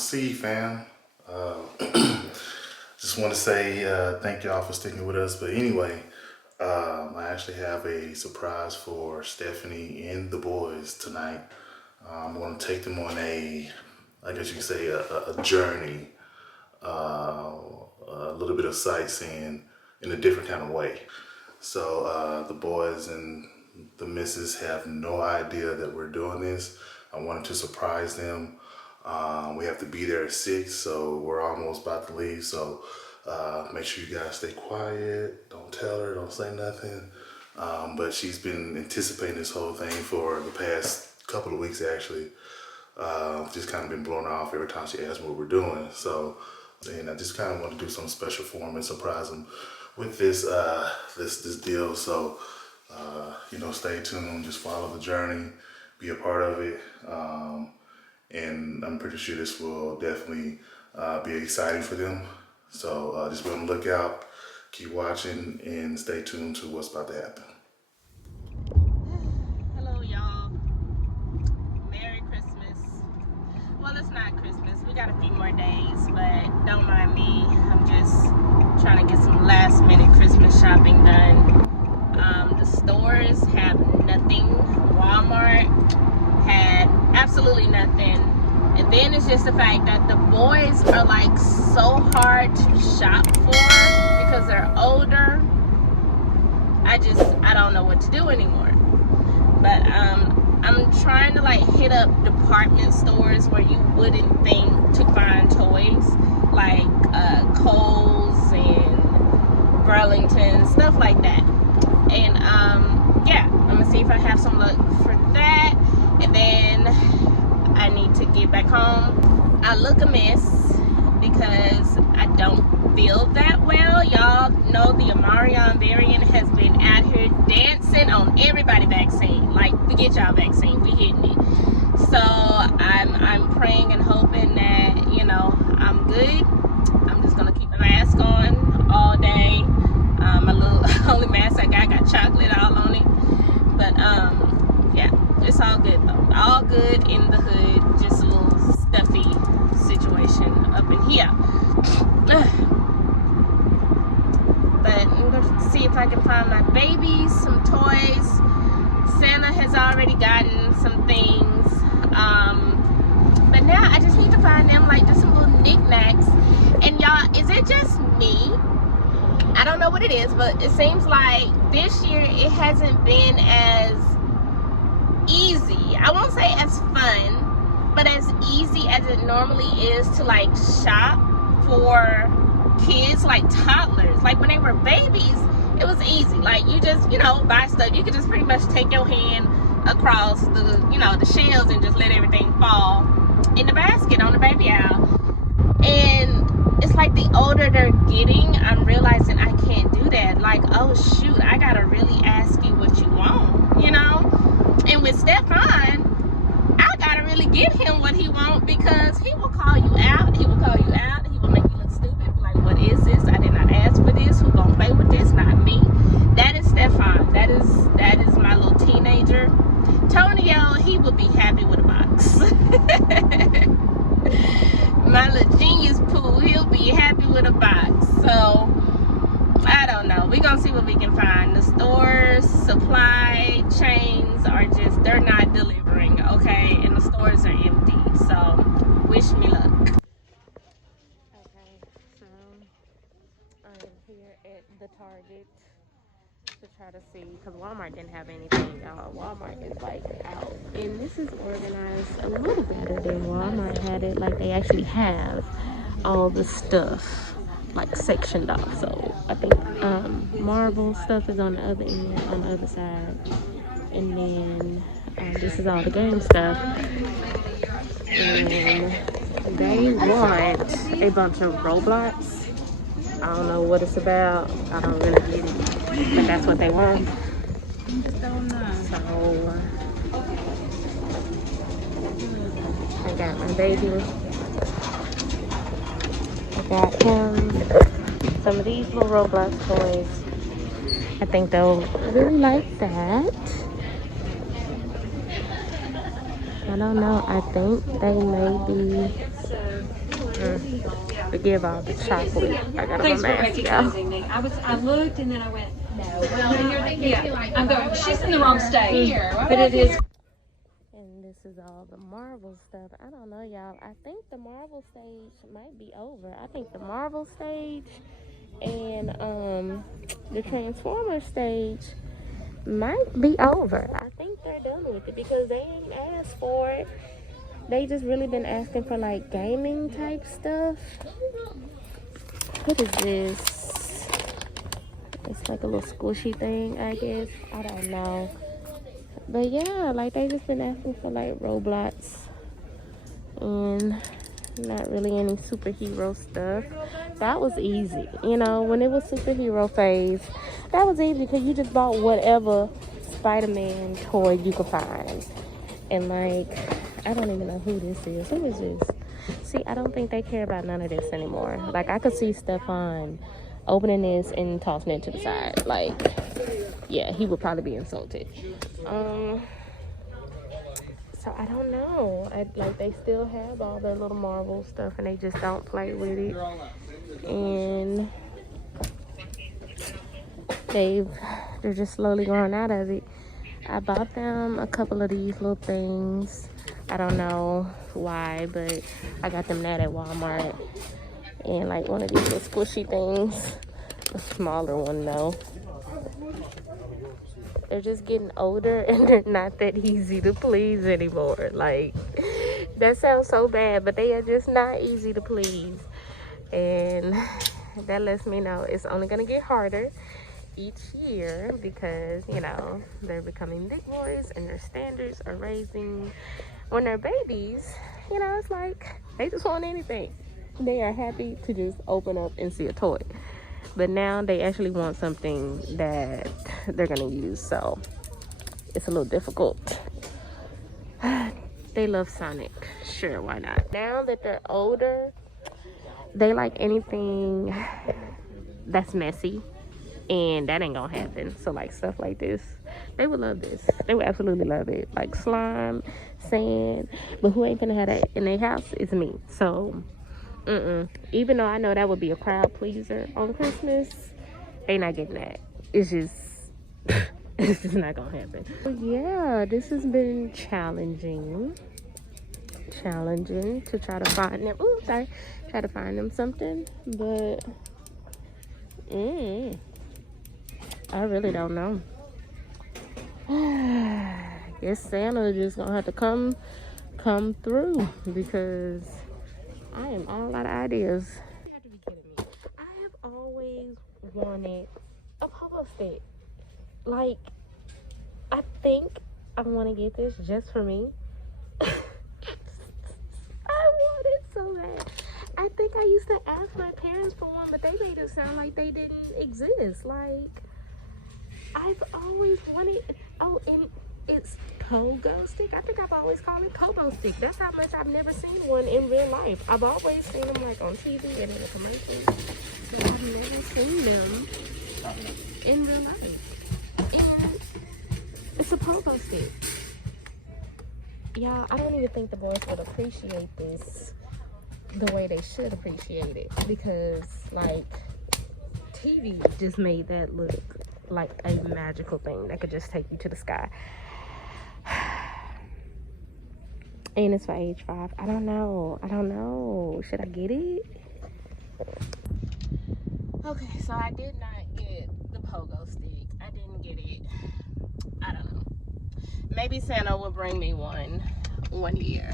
C, fam. Just want to say thank y'all for sticking with us. But anyway, I actually have a surprise for Stephanie and the boys tonight. I'm going to take them on I guess you could say, a journey, a little bit of sightseeing in a different kind of way. So the boys and the missus have no idea that we're doing this. I wanted to surprise them. We have to be there at 6, so we're almost about to leave. So make sure you guys stay quiet. Don't tell her, don't say nothing. But she's been anticipating this whole thing for the past couple of weeks, actually. Just kind of been blown off every time she asks me what we're doing. So, and I just kind of want to do something special for them and surprise them with this this deal. So, stay tuned. Just follow the journey, be a part of it, and I'm pretty sure this will definitely be exciting for them. So just be on the lookout, keep watching, and stay tuned to what's about to happen. Hello, y'all. Merry Christmas. Well, it's not Christmas. We got a few more days, but don't mind me. I'm just trying to get some last minute Christmas shopping done. The stores have nothing. Walmart had absolutely nothing. And then it's just the fact that the boys are like so hard to shop for because they're older. I don't know what to do anymore. But I'm trying to like hit up department stores where you wouldn't think to find toys, like Kohl's and Burlington, stuff like that. And yeah, I'm gonna see if I have some luck for that. And then I need to get back home. I look a mess because I don't feel that well. Y'all know the Omarion variant has been out here dancing on everybody's vaccine. Like, forget y'all vaccine, we hitting it. So I'm praying and hoping that, I'm good. I'm just gonna keep my mask on all day. My little only mask I got chocolate all on it. But yeah, it's all good though. All good in the hood. Just a little stuffy situation up in here. But I'm gonna see if I can find my babies some toys. Santa has already gotten some things. But now I just need to find them like just some little knickknacks. And y'all, is it just me? I don't know what it is, but it seems like this year it hasn't been as easy. I won't say as fun, but as easy as it normally is to like shop for kids, like toddlers. Like when they were babies, it was easy. Like you just, buy stuff. You could just pretty much take your hand across the, the shelves and just let everything fall in the basket on the baby aisle. And it's like the older they're getting, I'm realizing I can't do that. Like, oh shoot, I gotta really ask you what you want, And with Stefan, I gotta really get him what he wants because he will call you out. He will call you out. He will make you look stupid. Be like, what is this? I did not ask for this. Who gonna play with this? Not me. That is Stefan. That is my little teenager. Tonio, he would be happy with a box. My little genius poo, he'll be happy with a box. So I don't know, we're gonna see what we can find. The stores supply chains they're not delivering, okay, and the stores are empty, so wish me luck. Okay, so I am here at the Target to try to see, because Walmart didn't have anything, y'all. Walmart is like out, and this is organized a little better than Walmart had it. Like they actually have all the stuff like sectioned off. So I think Marvel stuff is on the other end, on the other side, and then this is all the game stuff. And they want a bunch of Roblox. I don't know what it's about. I don't really get it, but that's what they want. I just don't know. So I got my baby. I got him some of these little Roblox toys. I think they'll really like that. I don't know. I think they may be Forgive all the chocolate. I got my mask out. Me. I looked and then I went, no. Well, yeah. I'm going, she's in the wrong stage. But it is. And this is all the Marvel stuff. I don't know, y'all. I think the Marvel stage might be over. I think the Marvel stage and the Transformer stage might be over. I think they're done with it because they ain't asked for it. They just really been asking for like gaming type stuff. What is this? It's like a little squishy thing, I guess. I don't know. But yeah, like they just been asking for like Roblox and not really any superhero stuff. That was easy, you know, when it was superhero phase, that was easy because you just bought whatever Spider-Man toy you could find. And like, I don't even know who this is. Who is this? See, I don't think they care about none of this anymore. Like, I could see Stefan opening this and tossing it to the side. Like, yeah, he would probably be insulted. So I don't know. Like they still have all their little Marvel stuff and they just don't play with it. And they're just slowly going out of it. I bought them a couple of these little things. I don't know why, but I got them that at Walmart. And like one of these little squishy things. A smaller one though. They're just getting older and they're not that easy to please anymore. Like, that sounds so bad, but they are just not easy to please. And that lets me know it's only gonna get harder each year because, you know, they're becoming big boys and their standards are raising. When they're babies, you know, it's like they just want anything. They are happy to just open up and see a toy. But now they actually want something that they're gonna use, so it's a little difficult. They love Sonic, sure, why not? Now that they're older, they like anything that's messy, and that ain't gonna happen. So like stuff like this, they would love this. They would absolutely love it. Like slime, sand, but who ain't gonna have that in their house is me. So even though I know that would be a crowd pleaser on Christmas, they not getting that. It's just it's just not gonna happen. Yeah, this has been challenging to try to find them. Ooh, sorry, try to find them something, but I really don't know. Guess Santa just gonna have to come through because I am all out of ideas. You have to be kidding me. I have always wanted a pogo stick. Like, I think I want to get this just for me. I want it so bad. I think I used to ask my parents for one, but they made it sound like they didn't exist. Like, I've always wanted, and it's pogo stick. I think I've always called it Kobo stick. That's how much I've never seen one in real life. I've always seen them like on TV and in the commercials, but I've never seen them in real life. And it's a pogo stick. Y'all, I don't even think the boys would appreciate this the way they should appreciate it, because like TV just made that look like a magical thing that could just take you to the sky. And it's for age 5. I don't know. Should I get it? Okay, so I did not get the pogo stick. I didn't get it. I don't know. Maybe Santa will bring me one year.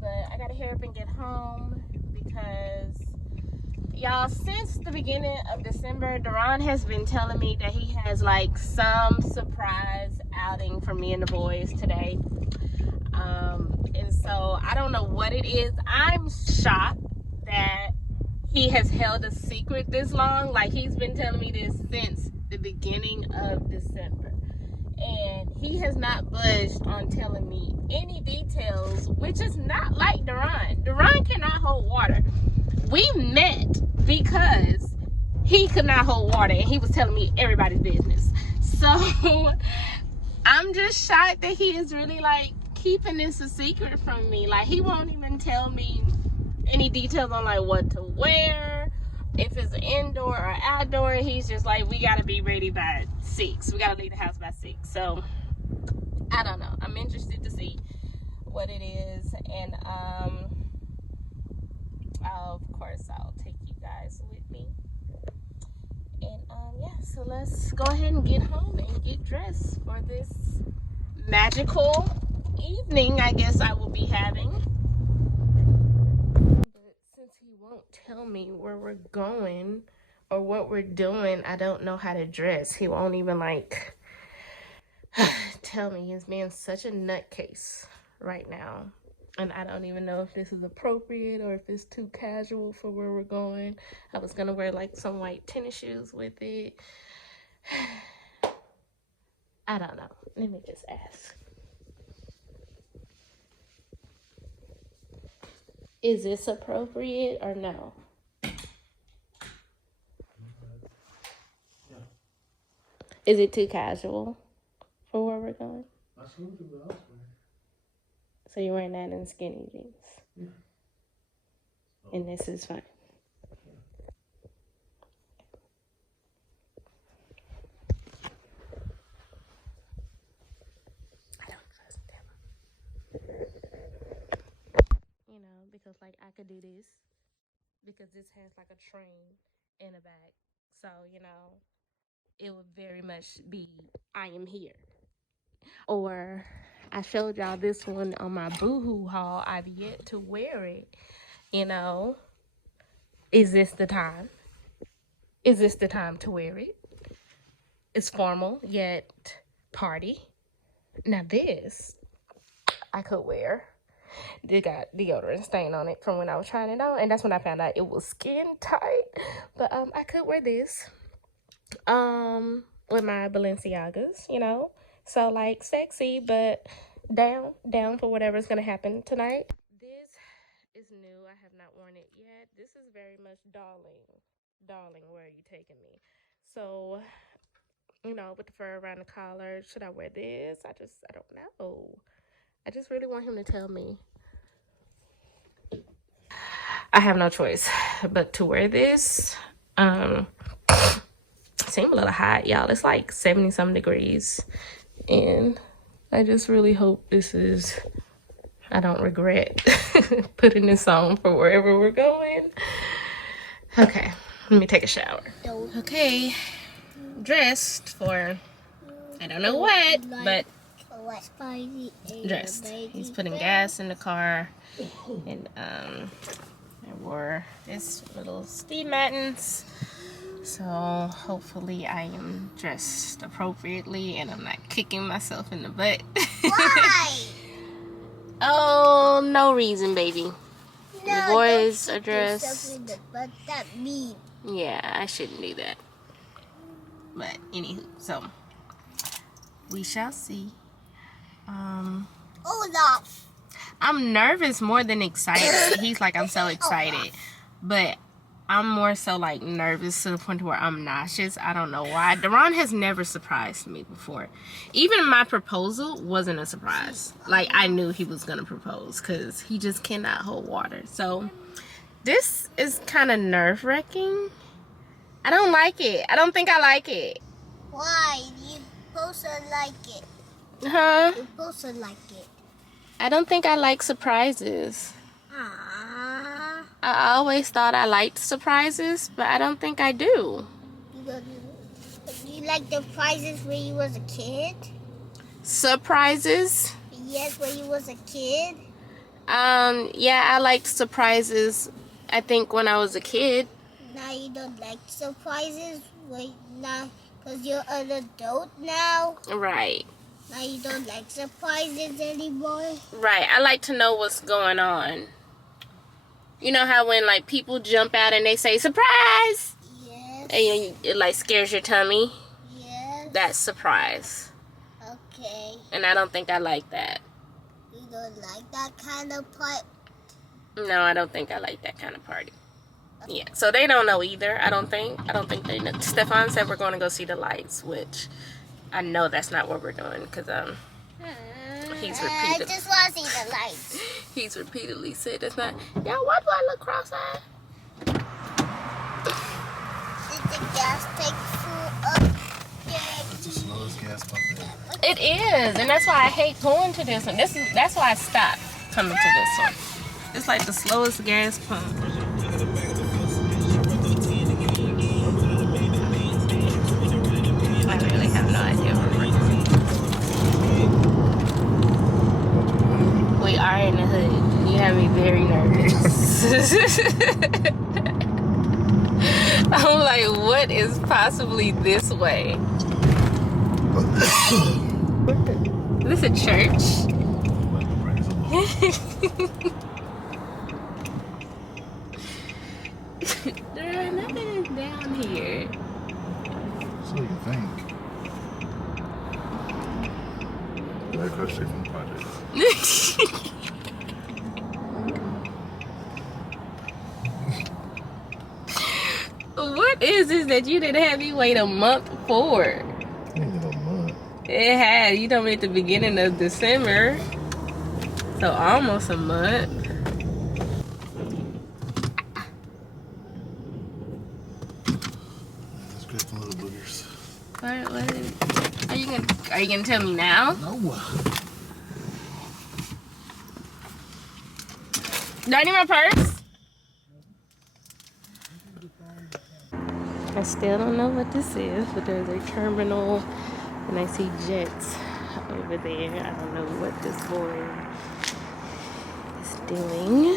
But I gotta hurry up and get home because, y'all, since the beginning of December, Duran has been telling me that he has like some surprise outing for me and the boys today. And so I don't know what it is. I'm shocked that he has held a secret this long. Like, he's been telling me this since the beginning of December. And he has not budged on telling me any details, which is not like Duran. Duran cannot hold water. We met because he could not hold water and he was telling me everybody's business. So I'm just shocked that he is really like keeping this a secret from me. Like, he won't even tell me any details on like what to wear, if it's indoor or outdoor. He's just like, we gotta be ready by 6. We gotta leave the house by 6. So I don't know. I'm interested to see what it is, and of course I'll take you guys with me. And yeah, so let's go ahead and get home and get dressed for this magical evening I guess I will be having. But since he won't tell me where we're going or what we're doing, I don't know how to dress. He won't even like tell me. He's being such a nutcase right now, and I don't even know if this is appropriate or if it's too casual for where we're going. I was gonna wear like some white tennis shoes with it. I don't know. Let me just ask. Is this appropriate or no? Is it too casual for where we're going? So you're wearing that in skinny jeans? Yeah. And this is fine? I don't trust him. You know, because like I could do this. Because this has like a train in the back. So, you know, it would very much be, I am here. Or I showed y'all this one on my Boohoo haul. I've yet to wear it. You know, is this the time? Is this the time to wear it? It's formal yet party. Now this I could wear. It got deodorant stain on it from when I was trying it on, and that's when I found out it was skin tight. But I could wear this with my Balenciagas, you know. So like sexy, but down for whatever's gonna happen tonight. This is new. I have not worn it yet. This is very much darling, where are you taking me? So, you know, with the fur around the collar, should I wear this? I don't know. I just really want him to tell me. I have no choice but to wear this. Seem a little hot, y'all. It's like 70-something degrees. And I just really hope I don't regret putting this on for wherever we're going. Okay, let me take a shower. Okay, dressed for, I don't know what, but dressed. He's putting gas in the car, and I wore this little Steve Mattins, so hopefully I am dressed appropriately and I'm not kicking myself in the butt. Why? Oh, no reason, baby. No, the boys are dressed. But that mean. Yeah, I shouldn't do that. But anywho, so we shall see. Olaf. I'm nervous more than excited. He's like, I'm so excited. But I'm more so like nervous to the point where I'm nauseous. I don't know why. Deron has never surprised me before. Even my proposal wasn't a surprise. Like, I knew he was going to propose because he just cannot hold water. So this is kind of nerve-wracking. I don't like it. I don't think I like it. Why? You're supposed to like it. Huh? You're supposed to like it. I don't think I like surprises. I always thought I liked surprises, but I don't think I do. You like the prizes when you was a kid? Surprises? Yes, when you was a kid. Yeah, I liked surprises, I think, when I was a kid. Now you don't like surprises? Now, because you're an adult now? Right. Now you don't like surprises anymore? Right. I like to know what's going on. You know how when, like, people jump out and they say, surprise! Yes. And it, like, scares your tummy? Yes. That's surprise. Okay. And I don't think I like that. You don't like that kind of party? No, I don't think I like that kind of party. Okay. Yeah. So they don't know either, I don't think. I don't think they know. Stefan said we're going to go see the lights, which I know that's not what we're doing because He's I just want to see the lights. He's repeatedly said that's not. Y'all, why do I look cross-eyed? Did the gas tank full up? That's the slowest gas pump ever. It is, and that's why I hate going to this one. That's why I stopped coming to this one. It's like the slowest gas pump. I really have no idea where we're going. We are in the hood. You have me very nervous. I'm like, what is possibly this way? Is this a church? There nothing is down here. So you think? Right across street from the project. What is this that you didn't have me wait a month for? Ain't no month. It had. You told me at the beginning of December. So almost a month. That's great for little boogers. What are you gonna tell me now? No. Do I need my purse? I still don't know what this is, but there's a terminal and I see jets over there. I don't know what this boy is doing.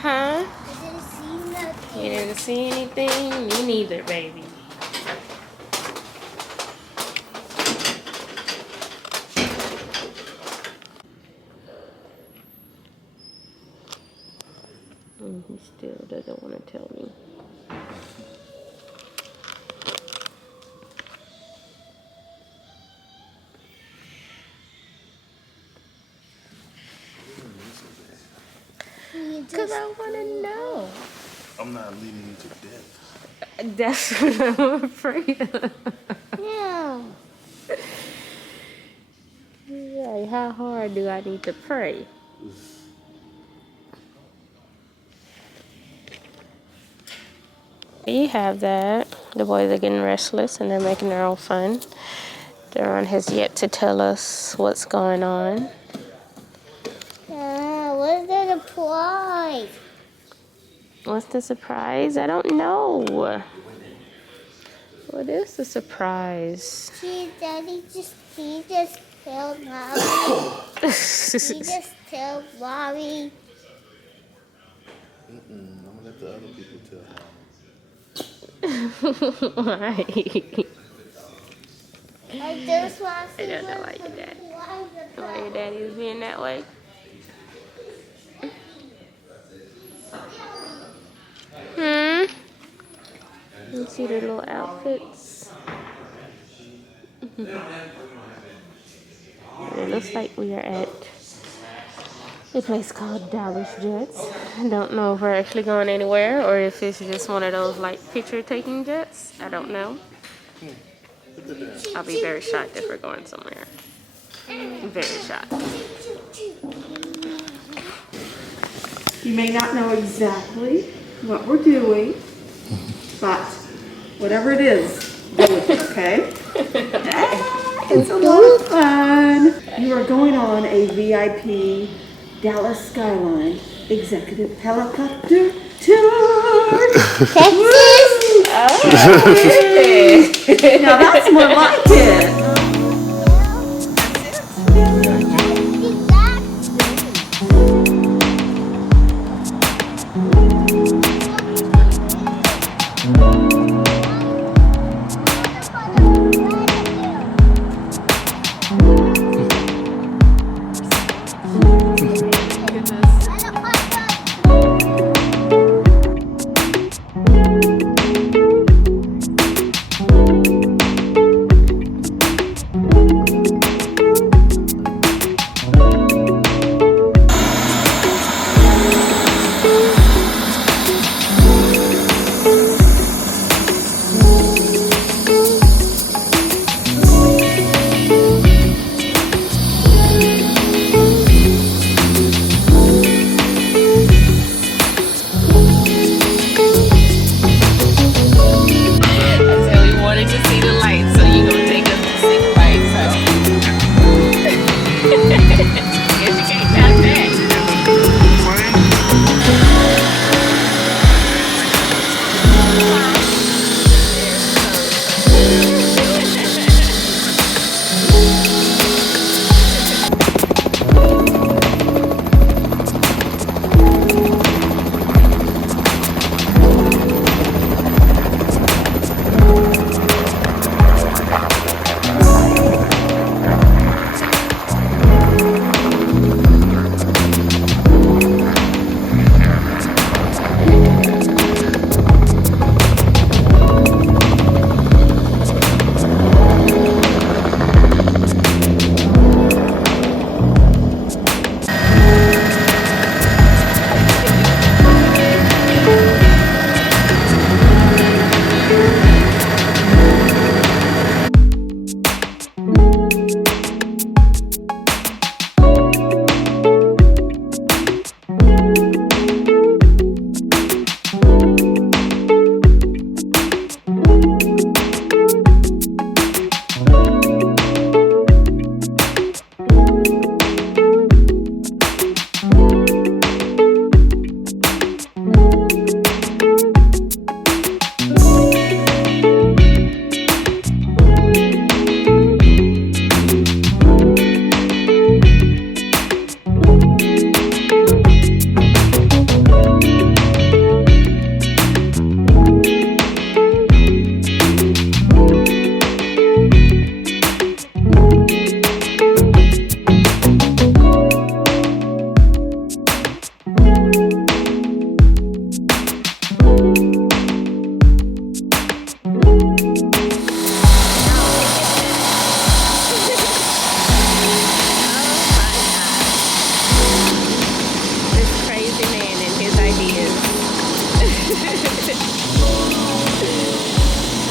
Huh? I didn't see nothing. You didn't see anything? Me neither, baby. He still doesn't want to tell me. Because I want to know. I'm not leading you to death. That's what I'm afraid of. Yeah. Like, how hard do I need to pray? You have that. The boys are getting restless and they're making their own fun. Daron has yet to tell us what's going on. What's the surprise? What's the surprise? I don't know. What is the surprise? See, Daddy he just killed Mommy. He just killed Mommy. I'm gonna let the other people tell how. Why? I just want to I don't know why your daddy is being that way. You see their little outfits? It looks like we are at a place called Dallas Jets. I don't know if we're actually going anywhere or if it's just one of those like picture taking jets. I don't know. I'll be very shocked if we're going somewhere. Very shocked. You may not know exactly what we're doing, but whatever it is, go with it, okay? It's a lot of fun. You are going on a VIP Dallas Skyline executive helicopter tour. Texas? Now that's more like it.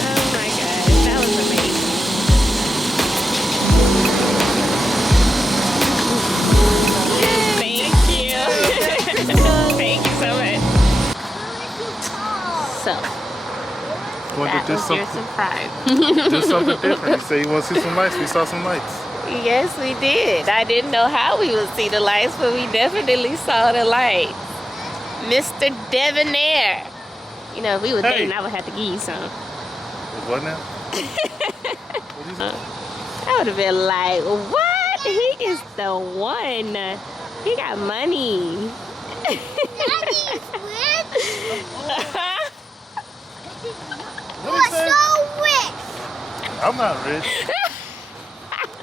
Oh my gosh, that was amazing. Thank you. Thank you so much. So, that was your surprise. Do something different. You say you want to see some lights. We saw some lights. Yes, we did. I didn't know how we would see the lights, but we definitely saw the lights. Mr. Debonair. You know, if we were dating, I would have to give you some. What now? I would have been like, what? He is the one. He got money. Daddy's rich. What You're is that? so rich. I'm not rich.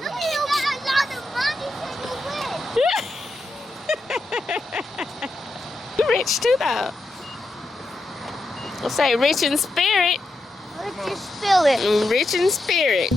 Look at you got a lot of money so you're rich. You rich too, though. I'll say rich in spirit. Let's just spill it. Rich in spirit.